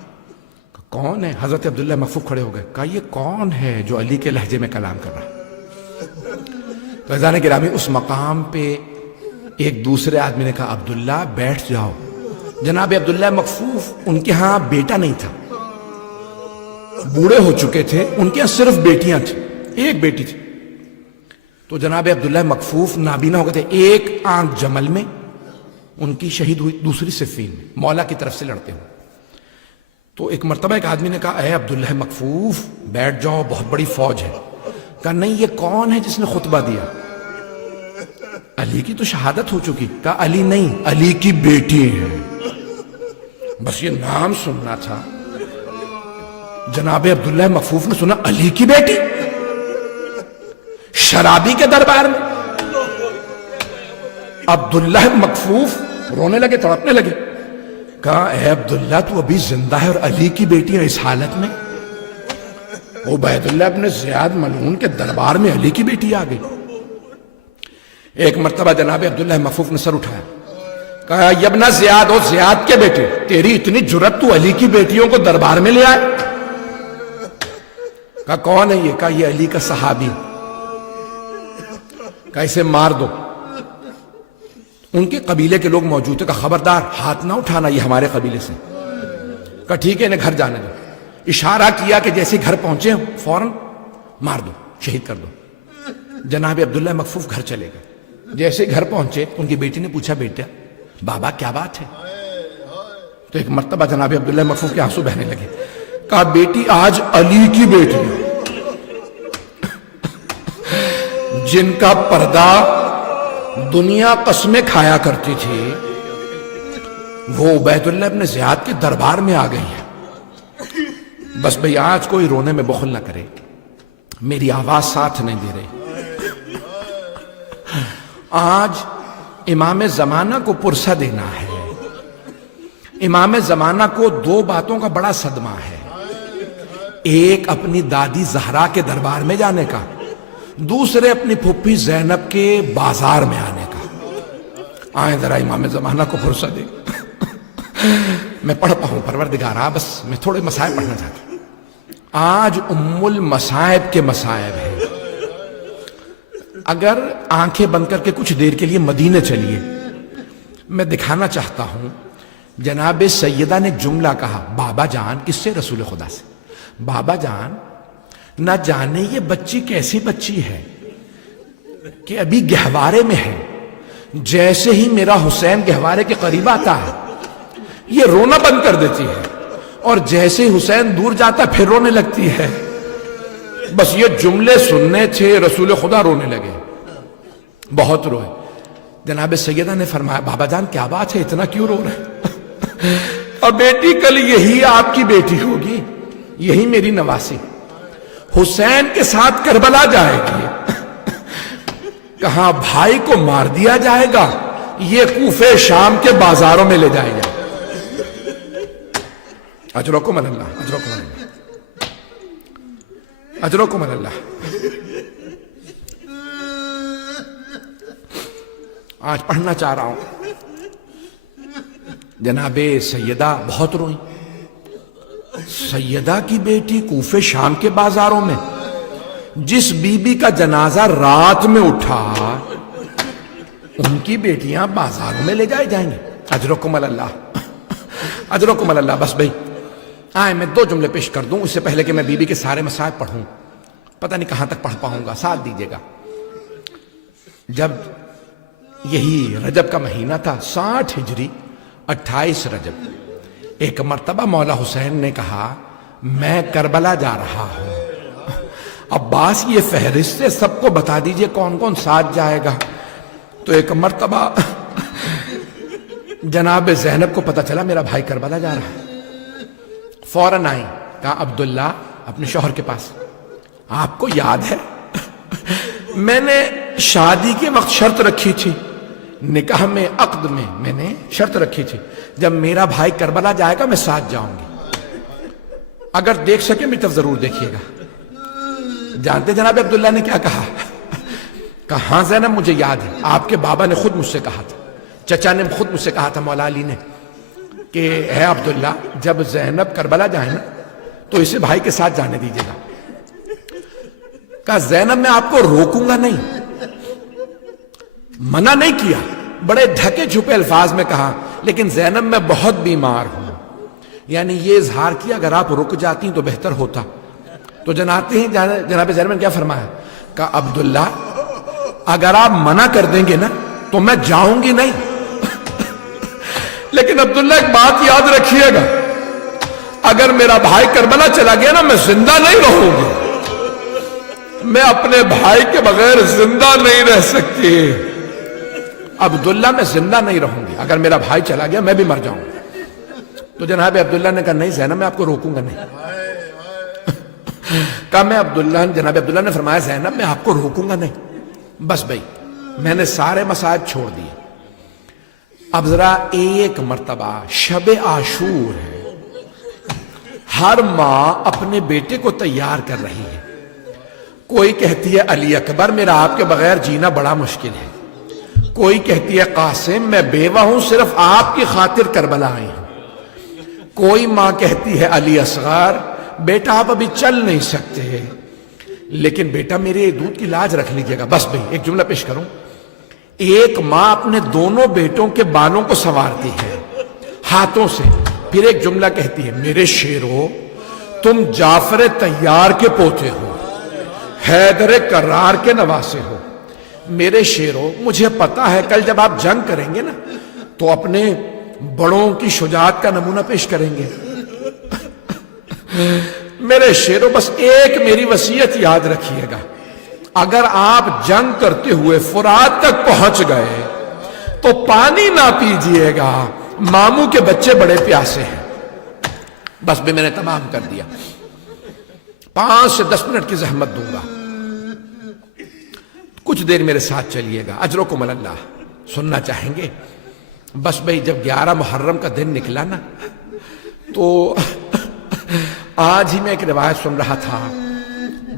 کون ہے؟ حضرت عبداللہ مکفوف کھڑے ہو گئے، کہا یہ کون ہے جو علی کے لہجے میں کلام کر رہا؟ تو عزیزان گرامی، اس مقام پہ ایک دوسرے آدمی نے کہا عبداللہ بیٹھ جاؤ۔ جناب عبداللہ مکفوف ان کے ہاں بیٹا نہیں تھا، بوڑھے ہو چکے تھے، ان کے ہاں صرف بیٹیاں تھیں، ایک بیٹی تھی۔ تو جناب عبداللہ مکفوف نابینا ہو گئے تھے، ایک آنکھ جمل میں ان کی شہید ہوئی، دوسری صفین میں، مولا کی طرف سے لڑتے ہوئے۔ تو ایک مرتبہ ایک آدمی نے کہا اے عبداللہ مکفوف بیٹھ جاؤ، بہت بڑی فوج ہے۔ کہا نہیں، یہ کون ہے جس نے خطبہ دیا؟ علی کی تو شہادت ہو چکی۔ کہا علی نہیں، علی کی بیٹی ہے، بس یہ نام سننا تھا۔ جناب عبداللہ مکفوف نے سنا علی کی بیٹی شرابی کے دربار میں۔ عبداللہ مکفوف رونے لگے، تڑپنے لگے۔ کہا اے عبداللہ تو ابھی زندہ ہے اور علی کی بیٹی ہے اس حالت میں؟ عبید اللہ ابن زیاد ملعون کے دربار میں علی کی بیٹی آ گئی۔ ایک مرتبہ جناب عبداللہ مکفوف نے سر اٹھایا، کہا یبنا زیاد، او زیاد کے بیٹے، تیری اتنی جرت تو علی کی بیٹیوں کو دربار میں لے آئے؟ کہا کون ہے یہ؟ کہا یہ علی کا صحابی۔ کہا اسے مار دو۔ ان کے قبیلے کے لوگ موجود تھے، کہا خبردار ہاتھ نہ اٹھانا، یہ ہمارے قبیلے سے۔ کہا ٹھیک ہے، انہیں گھر جانے دو۔ اشارہ کیا کہ جیسے گھر پہنچے فوراً مار دو، شہید کر دو۔ جناب عبداللہ مکفوف گھر چلے گئے۔ جیسے گھر پہنچے ان کی بیٹی نے پوچھا بیٹا بابا کیا بات ہے؟ تو ایک مرتبہ جناب عبداللہ مکفوف کے آنسو بہنے لگے۔ کہا بیٹی آج علی کی بیٹی ہے جن کا پردہ دنیا قسمیں کھایا کرتی تھی، وہ عبید اللہ ابن زیاد کے دربار میں آ گئی ہے۔ بس بھئی آج کوئی رونے میں بخل نہ کرے، میری آواز ساتھ نہیں دے رہی۔ آج امام زمانہ کو پرسہ دینا ہے۔ امام زمانہ کو دو باتوں کا بڑا صدمہ ہے، ایک اپنی دادی زہرا کے دربار میں جانے کا، دوسرے اپنی پھپھی زینب کے بازار میں آنے کا۔ آئیں ذرا امام زمانہ کو پرسہ دیں۔ میں پڑھ پاؤں پروردگارا، بس میں تھوڑے مسائب پڑھنا چاہتا ہوں۔ آج ام المصائب کے مصائب ہیں۔ اگر آنکھیں بند کر کے کچھ دیر کے لیے مدینے چلیے، میں دکھانا چاہتا ہوں جناب سیدہ نے جملہ کہا، بابا جان، کس سے؟ رسول خدا سے۔ بابا جان، نہ جانے یہ بچی کیسی بچی ہے کہ ابھی گہوارے میں ہے، جیسے ہی میرا حسین گہوارے کے قریب آتا ہے یہ رونا بند کر دیتی ہے، اور جیسے حسین دور جاتا پھر رونے لگتی ہے. بس یہ جملے سننے تھے رسول خدا رونے لگے, بہت روئے. جناب سیدہ نے فرمایا بابا جان کیا بات ہے, اتنا کیوں رو رہے؟ اور بیٹی کل یہی آپ کی بیٹی ہوگی, یہی میری نواسی حسین کے ساتھ کربلا جائے گی. کہاں بھائی کو مار دیا جائے گا, یہ کوفے شام کے بازاروں میں لے جائے گا. اجرکم اللہ, اجرکم اللہ, اجرکم اللہ. آج پڑھنا چاہ رہا ہوں. جناب سیدہ بہت روئی. سیدہ کی بیٹی کوفے شام کے بازاروں میں, جس بی بی کا جنازہ رات میں اٹھا ان کی بیٹیاں بازاروں میں لے جائیں گے. اجرکم اللہ, اجرکم اللہ. بس بھائی آئے میں 2 جملے پیش کر دوں اس سے پہلے کہ میں بی بی کے سارے مسائل پڑھوں. پتہ نہیں کہاں تک پڑھ پاؤں گا, ساتھ دیجیے گا. جب یہی رجب کا مہینہ تھا 60 ہجری 28 رجب, ایک مرتبہ مولا حسین نے کہا میں کربلا جا رہا ہوں. عباس یہ فہرست سب کو بتا دیجئے کون کون ساتھ جائے گا. تو ایک مرتبہ جناب زینب کو پتا چلا میرا بھائی کربلا جا رہا ہے. فوراً آئی, کہا عبداللہ اپنے شوہر کے پاس, آپ کو یاد ہے میں نے شادی کے وقت شرط رکھی تھی, نکاح میں عقد میں نے شرط رکھی تھی جب میرا بھائی کربلا جائے گا میں ساتھ جاؤں گی, اگر دیکھ سکے میری طرف ضرور دیکھیے گا. جانتے جناب عبداللہ نے کیا کہا؟ کہاں زینب مجھے یاد ہے, آپ کے بابا نے خود مجھ سے کہا تھا, چچا نے خود مجھ سے کہا تھا مولا علی نے کہ اے عبداللہ جب زینب کربلا جائے نا تو اسے بھائی کے ساتھ جانے دیجیے گا. کہا زینب میں آپ کو روکوں گا نہیں, منع نہیں کیا, بڑے ڈھکے چھپے الفاظ میں کہا لیکن زینب میں بہت بیمار ہوں, یعنی یہ اظہار کیا اگر آپ رک جاتی تو بہتر ہوتا. تو جناتے ہیں جناب زینب نے کیا فرمایا, کہا عبداللہ اگر آپ منع کر دیں گے نا تو میں جاؤں گی نہیں. لیکن عبداللہ ایک بات یاد رکھیے گا, اگر میرا بھائی کربلا چلا گیا نا میں زندہ نہیں رہوں گی, میں اپنے بھائی کے بغیر زندہ نہیں رہ سکتی. عبداللہ میں زندہ نہیں رہوں گی, اگر میرا بھائی چلا گیا میں بھی مر جاؤں گا. تو جناب عبداللہ نے کہا نہیں زینب میں آپ کو روکوں گا نہیں. کہا میں جناب عبداللہ نے فرمایا زینب میں آپ کو روکوں گا نہیں. بس بھائی میں نے سارے مصائب چھوڑ دیے. اب ذرا ایک مرتبہ شب عاشور ہے, ہر ماں اپنے بیٹے کو تیار کر رہی ہے. کوئی کہتی ہے علی اکبر میرا آپ کے بغیر جینا بڑا مشکل ہے, کوئی کہتی ہے قاسم میں بیوہ ہوں صرف آپ کی خاطر کربلا آئی ہوں, کوئی ماں کہتی ہے علی اصغر بیٹا آپ ابھی چل نہیں سکتے لیکن بیٹا میرے دودھ کی لاج رکھ لیجیے گا. بس بھئی ایک جملہ پیش کروں, ایک ماں اپنے دونوں بیٹوں کے بالوں کو سنوارتی ہے ہاتھوں سے, پھر ایک جملہ کہتی ہے میرے شیرو تم جعفر طیار کے پوتے ہو, حیدر کرار کے نواسے ہو. میرے شیرو مجھے پتا ہے کل جب آپ جنگ کریں گے نا تو اپنے بڑوں کی شجاعت کا نمونہ پیش کریں گے. میرے شیرو بس ایک میری وصیت یاد رکھیے گا, اگر آپ جنگ کرتے ہوئے فرات تک پہنچ گئے تو پانی نہ پیجیے گا, ماموں کے بچے بڑے پیاسے ہیں. بس بھی میں نے تمام کر دیا, 5 سے 10 منٹ کی زحمت دوں گا, کچھ دیر میرے ساتھ چلیے گا. اجرکم اللہ, سننا چاہیں گے؟ بس بھئی جب 11 محرم کا دن نکلا نا تو آج ہی میں ایک روایت سن رہا تھا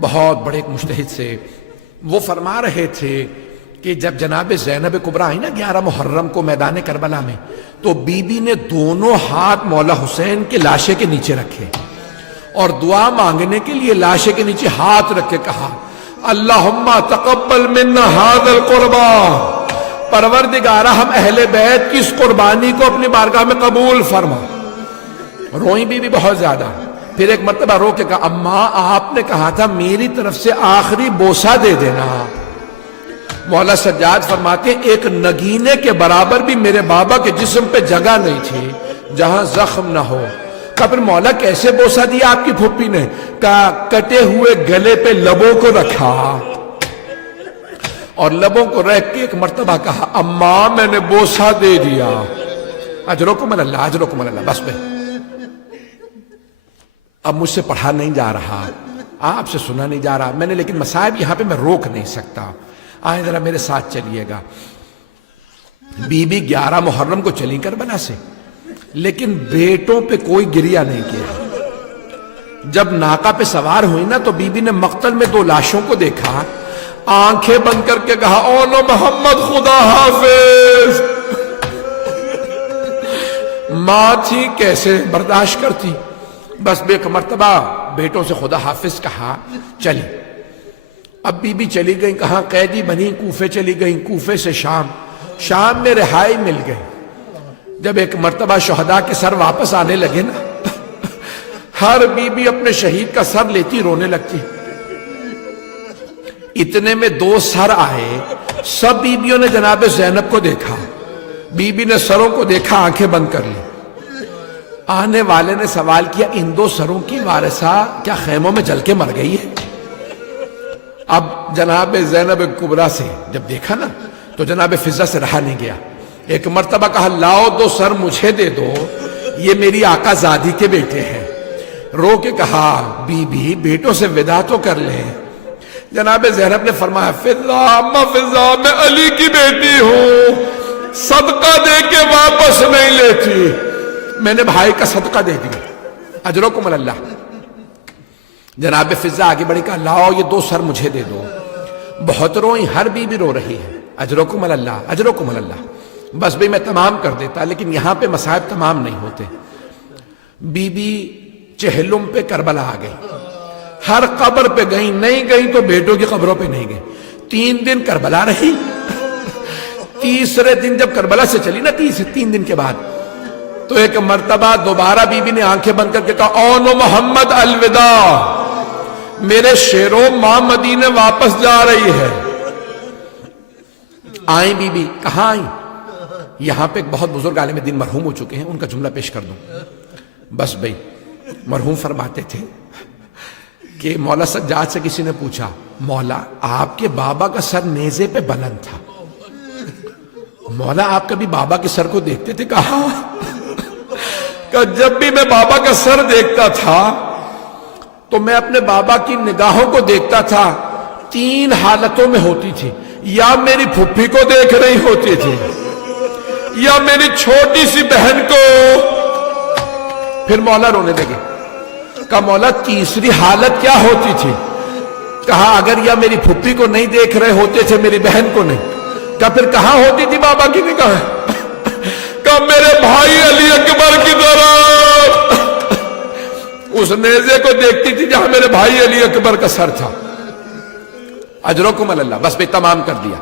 بہت بڑے ایک مجتہد سے, وہ فرما رہے تھے کہ جب جناب زینب کبریٰ آئی نا 11 محرم کو میدان کربلا میں, تو بی بی نے دونوں ہاتھ مولا حسین کے لاشے کے نیچے رکھے اور دعا مانگنے کے لیے لاشے کے نیچے ہاتھ رکھ کے کہا اللہم تقبل منا ھذا القربا, پروردگارہ ہم اہل بیت کی اس قربانی کو اپنی بارگاہ میں قبول فرما. روئیں بی بی بہت زیادہ, پھر ایک مرتبہ رو کے کہا اماں آپ نے کہا تھا میری طرف سے آخری بوسہ دے دینا. مولا سجاد فرماتے ہیں ایک نگینے کے برابر بھی میرے بابا کے جسم پہ جگہ نہیں تھی جہاں زخم نہ ہو. کہا پھر مولا کیسے بوسہ دیا آپ کی پھوپھی نے؟ کہا کٹے ہوئے گلے پہ لبوں کو رکھا اور لبوں کو رکھ کے ایک مرتبہ کہا اماں میں نے بوسہ دے دیا. اجرکم اللہ، اجرکم اللہ. بس بھائی اب مجھ سے پڑھا نہیں جا رہا، آپ سے سنا نہیں جا رہا میں نے، لیکن مصائب یہاں پہ میں روک نہیں سکتا. آئے ذرا میرے ساتھ چلیے گا. بی بی 11 محرم کو چلی کربلا سے، لیکن بیٹوں پہ کوئی گریہ نہیں کیا. جب ناقہ پہ سوار ہوئی نا تو بی بی نے مقتل میں 2 لاشوں کو دیکھا، آنکھیں بند کر کے کہا اولو محمد خدا حافظ. ماں تھی کیسے برداشت کرتی. بس ایک مرتبہ بیٹوں سے خدا حافظ کہا، چلی. اب بی بی چلی گئی کہاں؟ قیدی بنی کوفے چلی گئی، کوفے سے شام، شام میں رہائی مل گئی. جب ایک مرتبہ شہداء کے سر واپس آنے لگے نا، ہر بی بی اپنے شہید کا سر لیتی رونے لگتی. اتنے میں 2 سر آئے، سب بیبیوں نے جناب زینب کو دیکھا. بی بی نے سروں کو دیکھا، آنکھیں بند کر لی. آنے والے نے سوال کیا ان 2 سروں کی وارثہ کیا خیموں میں جل کے مر گئی ہے؟ اب جناب زینب کبریٰ سے جب دیکھا نا تو جناب فضہ سے رہا نہیں گیا. ایک مرتبہ کہا لاؤ 2 سر مجھے دے دو، یہ میری آقا زادی کے بیٹے ہیں. رو کے کہا بی بی بیٹوں سے وداع تو کر لیں. جناب زینب نے فرمایا فضہ، اما فضہ میں علی کی بیٹی ہوں، صدقہ دے کے واپس نہیں لیتی. میں نے بھائی کا صدقہ دے دیا. اجرکم اللہ. جناب فضہ آگے بڑھی کہا لاؤ یہ 2 سر مجھے دے دو. بہت روئی، ہر بی بی رو رہی ہے. اجرکم اللہ، اجرکم اللہ. بس بھئی میں تمام کر دیتا، لیکن یہاں پہ مصائب تمام نہیں ہوتے. بی بی چہلم پہ کربلا آ گئی. ہر قبر پہ گئی، نہیں گئی تو بیٹوں کی قبروں پہ نہیں گئی. 3 دن کربلا رہی. تیسرے دن جب کربلا سے چلی نا 3 دن کے بعد، تو ایک مرتبہ دوبارہ بی بی نے آنکھیں بند کر کے کہا اونو محمد الوداع، میرے شیرو ماں مدینے واپس جا رہی ہے. آئیں بی بی. کہاں آئیں؟ یہاں پہ ایک بہت بزرگ عالم دین مرحوم ہو چکے ہیں، ان کا جملہ پیش کر دوں. بس بھئی مرحوم فرماتے تھے کہ مولا سجاد سے کسی نے پوچھا مولا آپ کے بابا کا سر نیزے پہ بلند تھا، مولا آپ کبھی بابا کے سر کو دیکھتے تھے؟ کہا کہ جب بھی میں بابا کا سر دیکھتا تھا تو میں اپنے بابا کی نگاہوں کو دیکھتا تھا. 3 حالتوں میں ہوتی تھی، یا میری پھپھی کو دیکھ رہی ہوتی تھی، یا میری چھوٹی سی بہن کو. پھر مولا رونے لگے. کہا مولا تیسری حالت کیا ہوتی تھی؟ کہا اگر یا میری پھپھی کو نہیں دیکھ رہے ہوتے تھے، میری بہن کو نہیں. کہا پھر کہاں ہوتی تھی بابا کی نگاہ؟ کہا میرے بھائی علی اکبر کی طرف، اس نیزے کو دیکھتی تھی جہاں میرے بھائی علی اکبر کا سر تھا. اجرکم اللہ. بس بھی تمام کر دیا.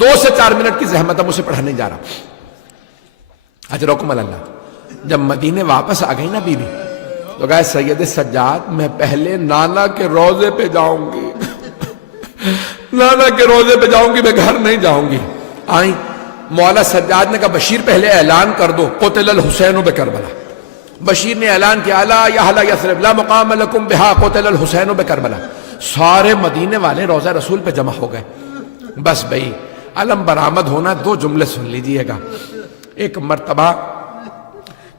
2 سے 4 منٹ کی زحمت، اب مجھے پڑھا نہیں جا رہا. اجرکم اللہ. جب مدینے واپس آ گئی نا بی بی تو کہا سید سجاد میں پہلے نانا کے روضے پہ جاؤں گی، نانا کے روضے پہ جاؤں گی، میں گھر نہیں جاؤں گی. آئیں. مولا سجاد نے کہا بشیر پہلے اعلان کر دو قتل الحسین بکربلا. بشیر نے اعلان کیا الا یا اہل یثرب لا مقام لکم بہا قتل الحسین بکربلا. سارے مدینے والے روضہ رسول پہ جمع ہو گئے. بس بھئی علم برآمد ہونا. 2 جملے سن لیجئے گا. ایک مرتبہ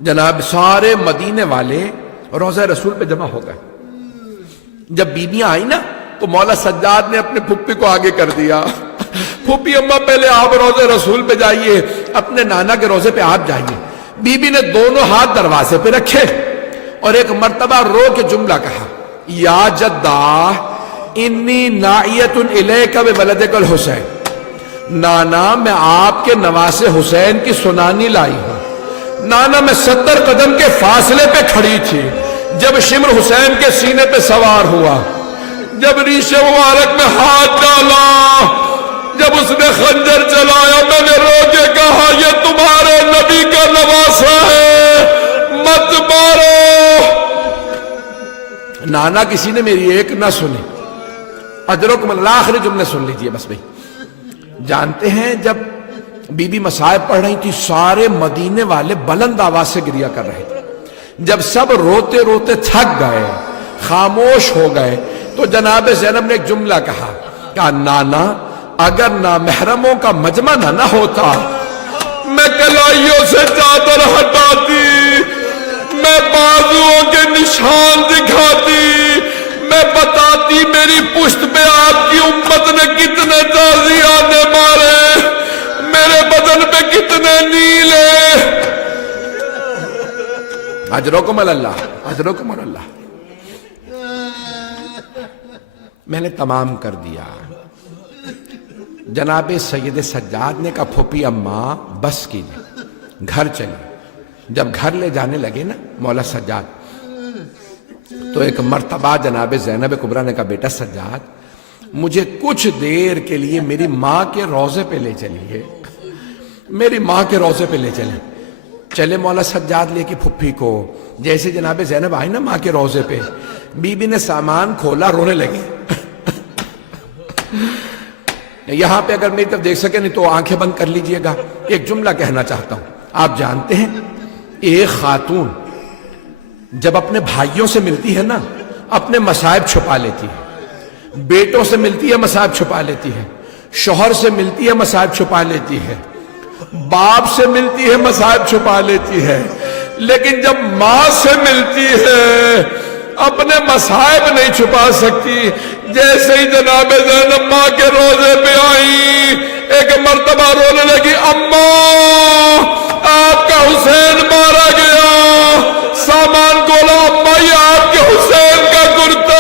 جناب سارے مدینے والے روضہ رسول پہ جمع ہو گئے. جب بیویاں آئی نا تو مولا سجاد نے اپنے پھپھی کو آگے کر دیا. پھپھی اماں پہلے آپ روضہ رسول پہ جائیے، اپنے نانا کے روضے پہ آپ جائیے. بی بی نے دونوں ہاتھ دروازے پہ رکھے اور ایک مرتبہ رو کے جملہ کہا یا جدہ انی نائیت الیک بولدک الحسین. نانا میں آپ کے نواسے حسین کی سنانی لائی ہوں. نانا میں 70 قدم کے فاصلے پہ کھڑی تھی جب شمر حسین کے سینے پہ سوار ہوا. جب ریش مبارک میں ہاتھ ڈالا، جب اس نے خنجر چلایا، میں نے رو کے کہا یہ تمہارے نبی کا نواسا ہے، مت مارو. نانا کسی نے میری ایک نہ سنی. اجرکم اللہ. آخری جملے سن لیجئے بس بھئی. جانتے ہیں جب بی بی مصائب پڑھ رہی تھی سارے مدینے والے بلند آواز سے گریہ کر رہے تھے. جب سب روتے روتے تھک گئے، خاموش ہو گئے، تو جناب زینب نے ایک جملہ کہا نانا اگر نامحرموں کا مجمع نہ ہوتا میں کلائیوں سے چادر ہٹاتی، میں بازوؤں کے نشان دکھاتی، میں بتاتی میری پشت پہ آپ کی امت نے کتنے تازیانے مارے، میرے بدن پہ کتنے نیل ہیں۔ اجرکم اللہ، اجرکم اللہ۔ میں نے تمام کر دیا۔ جناب سید سجاد نے کہا پھوپھی اماں بس کیجئے، گھر چلی۔ جب گھر لے جانے لگے نا مولا سجاد، تو ایک مرتبہ جناب زینب کبریٰ نے کہا بیٹا سجاد مجھے کچھ دیر کے لیے میری ماں کے روضے پہ لے چلیے، میری ماں کے روضے پہ لے چلیں۔ چلے مولا سجاد لے کے پھپھی کو۔ جیسے جناب زینب آئی نا ماں کے روضے پہ، بی بی نے سامان کھولا، رونے لگی۔ یہاں پہ اگر میری طرف دیکھ سکے نہیں تو آنکھیں بند کر لیجئے گا۔ ایک جملہ کہنا چاہتا ہوں۔ آپ جانتے ہیں ایک خاتون جب اپنے بھائیوں سے ملتی ہے نا اپنے مصائب چھپا لیتی ہے، بیٹوں سے ملتی ہے مصائب چھپا لیتی ہے، شوہر سے ملتی ہے مصائب چھپا لیتی ہے، باپ سے ملتی ہے مصائب چھپا لیتی ہے، لیکن جب ماں سے ملتی ہے اپنے مصائب نہیں چھپا سکتی۔ جیسے ہی جناب زینب ماں کے روضے پہ آئی، ایک مرتبہ رونے لگی، اماں آپ کا حسین مارا گیا۔ سامان کھولا، اماں یہ آپ کے حسین کا کرتا۔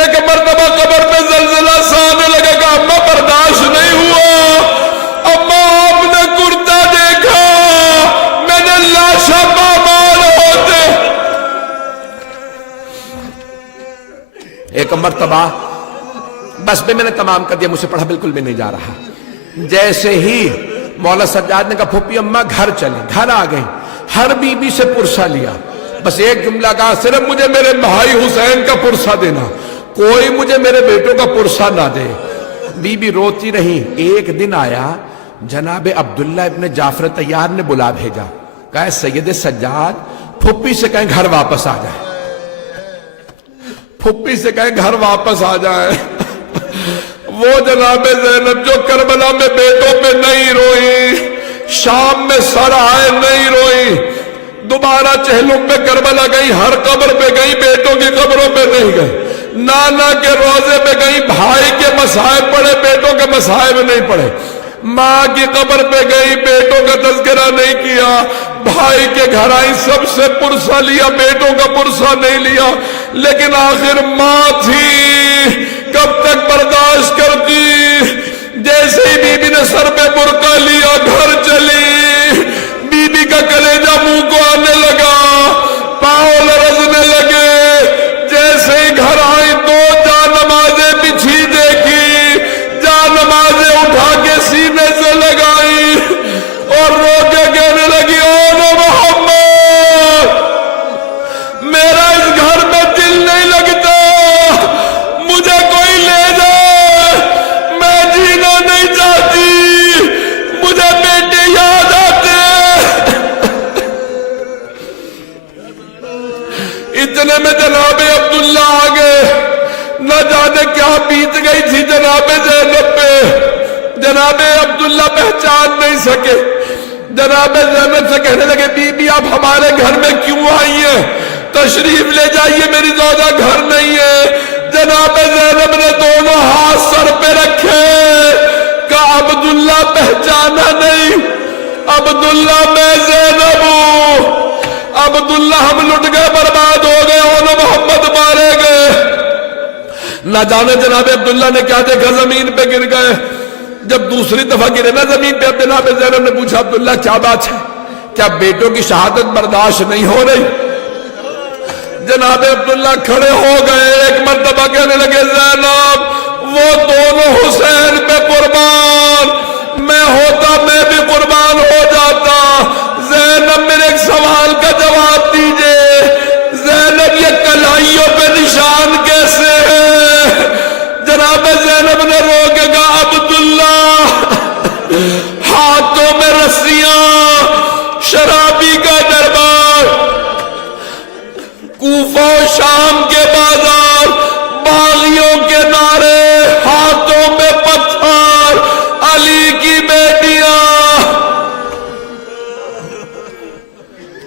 ایک مرتبہ قبر پہ زلزلہ سا آنے لگا کہ اماں برداشت نہیں ہوا، اماں آپ نے کرتا دیکھا، میں نے لاشا پامال ہوتے۔ ایک مرتبہ بس پہ میں نے تمام کر دیا، مجھ سے پڑھا بالکل بھی نہیں جا رہا۔ جیسے ہی مولا سجاد نے کہا پھوپھی اماں گھر چلیں، گھر آ گئیں، ہر بی بی سے پرسہ لیا، بس ایک جملہ کہا صرف مجھے میرے بھائی حسین کا پرسہ دینا، کوئی مجھے میرے بیٹوں کا پرسہ نہ دے۔ بی بی روتی رہی۔ ایک دن آیا جناب عبداللہ ابن جعفر طیار نے بلا بھیجا، کہا سید سجاد پھوپھی سے کہیں گھر واپس آ جائے، پھوپھی سے کہیں گھر واپس آ جائے۔ وہ جناب زینب جو کربلا میں بیٹوں پہ نہیں روئی، شام میں سر آئے نہیں روئی، دوبارہ چہلم پہ کربلا گئی، ہر قبر پہ گئی، بیٹوں کی قبروں پہ نہیں گئی، نانا کے روضے پہ گئی، بھائی کے مصائب پڑھے، بیٹوں کے مصائب نہیں پڑھے، ماں کی قبر پہ گئی، بیٹوں کا تذکرہ نہیں کیا، بھائی کے گھر آئی، سب سے پرسہ لیا، بیٹوں کا پرسہ نہیں لیا، لیکن آخر ماں تھی، کب تک برداشت کرتی۔ جیسے ہی بی بی نے سر پہ برقع لیا، گھر چلی، بی بی کا کلیجہ منہ کو آنے لگا، پاؤں لرزنے لگے۔ جیسے ہی گھر آئی دو جا نمازیں بچھی دیکھی، جا نمازیں اٹھا کے سینے سے لگائی اور رو کے کہنے لگی او محمد میرا اس گھر میں دل نہیں لگتا، مجھے کوئی لے جائے، میں جینا نہیں چاہتی، مجھے بیٹے یاد آتے۔ اتنے میں جناب عبداللہ آ گئے، نہ جانے کیا بیت گئی تھی جناب زینب پہ، جناب عبداللہ پہچان نہیں سکے۔ جناب زینب سے کہنے لگے بی بی آپ ہمارے گھر میں کیوں آئی ہیں، تشریف لے جائیے، میری زوجہ گھر نہیں ہے۔ جناب زینب نے دونوں ہاتھ سر پہ رکھے، کہا عبداللہ پہچانا نہیں، عبداللہ میں زینب ہوں، عبداللہ ہم لٹ گئے، برباد ہو گئے، اولو محمد مارے گئے۔ نہ جانے جناب عبداللہ نے کیا دیکھا، زمین پہ گر گئے۔ جب دوسری دفعہ گرے نا زمین پہ، جناب زینب نے پوچھا عبداللہ کیا بات ہے، کیا بیٹوں کی شہادت برداشت نہیں ہو رہی؟ جناب عبداللہ کھڑے ہو گئے، ایک مرتبہ کہنے لگے زینب وہ دونوں حسین پہ قربان، میں ہوتا میں بھی قربان ہو جاتا۔ زینب میرے ایک سوال کا جواب دیجئے، زینب یہ کلائیوں پہ نشان کیسے ہے؟ جناب زینب نے رو کے کہا عبداللہ ہاتھوں میں رسیاں، شرابی کا دربار، بیٹیاں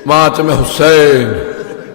ماتم حسین